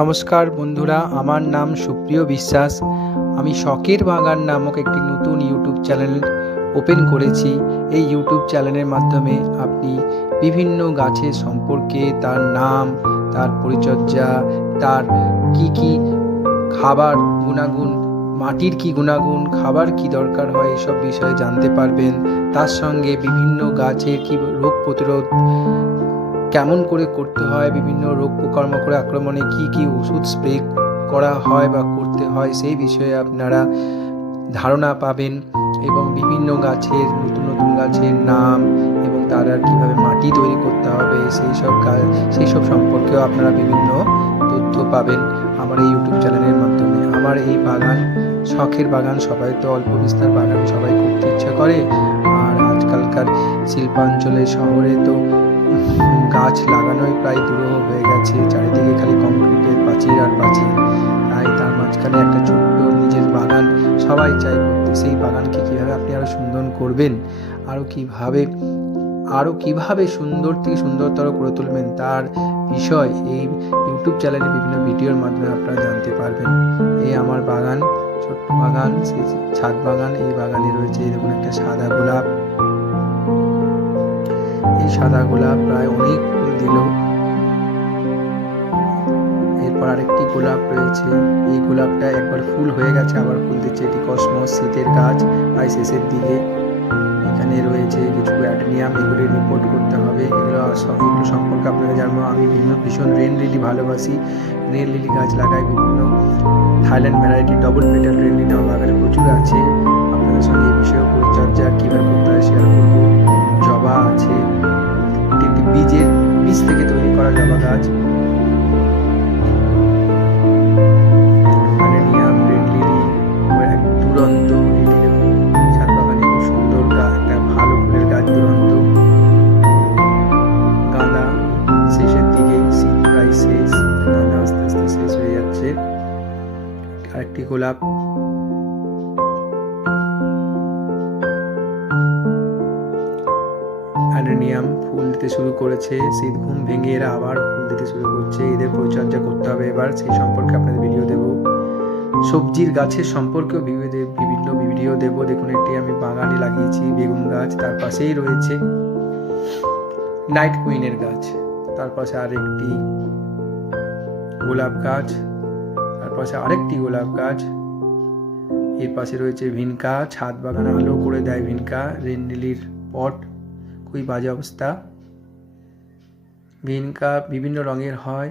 নমস্কার বন্ধুরা, আমার নাম সুপ্রিয় বিশ্বাস। আমি শখের বাগান নামক একটি নতুন ইউটিউব চ্যানেল ওপেন করেছি। এই ইউটিউব চ্যানেলের মাধ্যমে আপনি বিভিন্ন গাছের সম্পর্কে, তার নাম, তার পরিচর্যা, তার কি খাবার গুণাগুণ, মাটির কি গুণাগুণ, খাবার কি দরকার হয়, এসব বিষয়ে জানতে পারবেন। তার সঙ্গে বিভিন্ন গাছের কি রোগ প্রতিরোধ কেমন করে করতে হয়, বিভিন্ন রোগ পোকামাকড় আক্রমণে কি ওষুধ স্প্রে করা হয় বা করতে হয়, সেই বিষয়ে আপনারা ধারণা পাবেন। এবং বিভিন্ন গাছের নতুন গাছের নাম এবং তারা কীভাবে মাটি তৈরি করতে হবে সেই সব সম্পর্কেও আপনারা বিভিন্ন তথ্য পাবেন আমার এই ইউটিউব চ্যানেলের মাধ্যমে। আমার এই বাগান শখের বাগান, সবাই তো অল্প বিস্তার বাগান সবাই করতে ইচ্ছা করে। আর আজকালকার শিল্পাঞ্চলে শহরে তো গাছ লাগানোই প্রায় দুরূহ হয়ে গেছে। চারিদিকে খালি কংক্রিটের প্রাচীর আর প্রাচীর। তাই তার মাঝখানে একটা ছোট্ট নিজের বাগান সবাই চাই করতে। সেই বাগানকে কীভাবে আপনি আরও সুন্দর করবেন, আরও কীভাবে সুন্দর থেকে সুন্দরতর করে তুলবেন, তার বিষয় এই ইউটিউব চ্যানেলে বিভিন্ন ভিডিওর মাধ্যমে আপনারা জানতে পারবেন। এই আমার বাগান, ছোট্ট বাগান, সেই ছাদ বাগান। এই বাগানে রয়েছে এই দেখুন একটা সাদা গোলাপ। এই সাদা গোলাপ প্রায় অনেক ফুল দিল। এরপর আরেকটি গোলাপ রয়েছে। এই গোলাপটা একবার ফুল হয়ে গেছে, আবার ফুল দিচ্ছে। এটি কসমস, শীতের গাছ, প্রায় শেষের দিকে। এখানে রয়েছে কিছু অ্যাডেনিয়াম, এগুলি রিপোর্ট করতে হবে। এগুলো সম্পর্কে আপনারা জানবো। আমি ভীষণ রেন লিলি ভালোবাসি। রেন লিলি গাছ লাগাই, বিভিন্ন Thailand variety double petal rain lily আমার বাগানে প্রচুর আছে। আপনাদের সঙ্গে এই বিষয়ে পরিচর্যা কীভাবে করতে হয় শেয়ার করবো। জবা আছে, এটি একটি বীজ থেকে তৈরি করা জবা গাছ। অ্যাডেনিয়াম, রেড লিলি, এক দুরন্ত, এটি দেখুন ছাদ বাগানে খুব সুন্দর একটা ভালো ফুলের গাছ, দুরন্ত। গাঁদা শেষের দিকে, শীত প্রায় শেষ, গাঁদা আস্তে আস্তে শেষ হয়ে যাচ্ছে। আরেকটি গোলাপ, অ্যাডেনিয়াম ফুল দিতে শুরু করেছে। শীত ঘুম ভেঙে এরা আবার ফুল দিতে শুরু করছে। এদের পরিচর্যা করতে হবে এবার, সেই সম্পর্কে আপনাদের ভিডিও দেব। সবজির গাছের সম্পর্কেও বিভিন্ন ভিডিও দেব। দেখুন একটি আমি বাগানে লাগিয়েছি বেগুন গাছ, তার পাশেই রয়েছে নাইট কুইনের গাছ, তার পাশে আরেকটি গোলাপ গাছ, তার পাশে আরেকটি গোলাপ গাছ, এর পাশে রয়েছে ভিনকা। ছাদ বাগানে আলো করে দেয় ভিনকা। রেন লিলির পট খুবই বাজে অবস্থা। ভিনকা বিভিন্ন রঙের হয়।